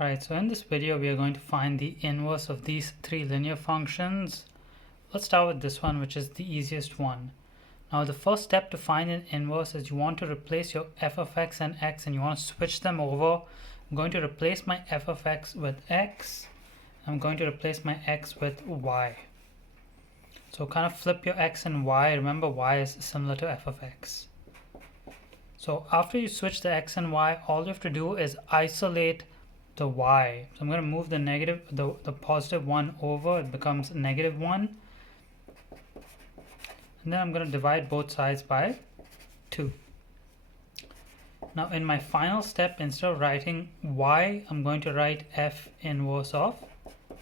Alright, so in this video we are going to find the inverse of these three linear functions. Let's start with this one, which is the easiest one. Now the first step to find an inverse is you want to replace your f of x and x, and you want to switch them over. I'm going to replace my f of x with x. I'm going to replace my x with y. So kind of flip your x and y. Remember, y is similar to f of x. So after you switch the x and y, all you have to do is isolate the y. So I'm going to move the positive 1 over. It becomes negative 1. And then I'm going to divide both sides by 2. Now in my final step, instead of writing y, I'm going to write f inverse of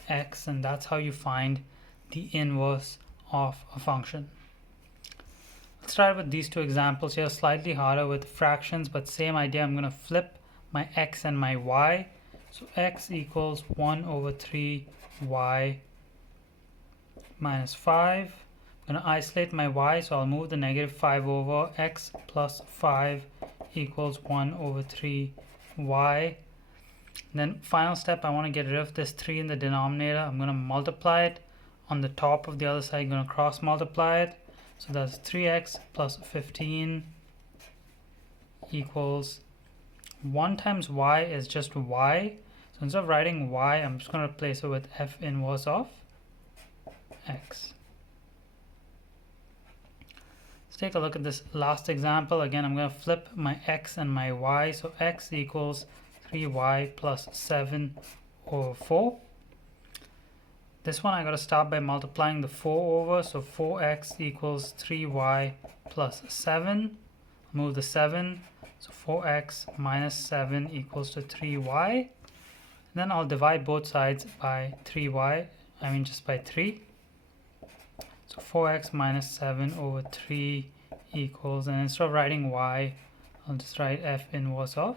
x, and that's how you find the inverse of a function. Let's start with these two examples here, slightly harder with fractions, but same idea. I'm going to flip my x and my y. So x equals 1 over 3 y minus 5. I'm going to isolate my y, so I'll move the negative 5 over. X plus 5 equals 1 over 3 y. Then final step, I want to get rid of this 3 in the denominator. I'm going to multiply it on the top of the other side. I'm going to cross multiply it. So that's 3x plus 15 equals 1 times y is just y. So instead of writing y, I'm just going to replace it with f inverse of x. Let's take a look at this last example. Again, I'm going to flip my x and my y. So x equals 3y plus 7 over 4. This one I got to start by multiplying the 4 over. So 4x equals 3y plus 7. Move the 7. So 4x minus 7 equals to 3y. And then I'll divide both sides by 3y. Just by 3. So 4x minus 7 over 3 equals, and instead of writing y, I'll just write f inverse of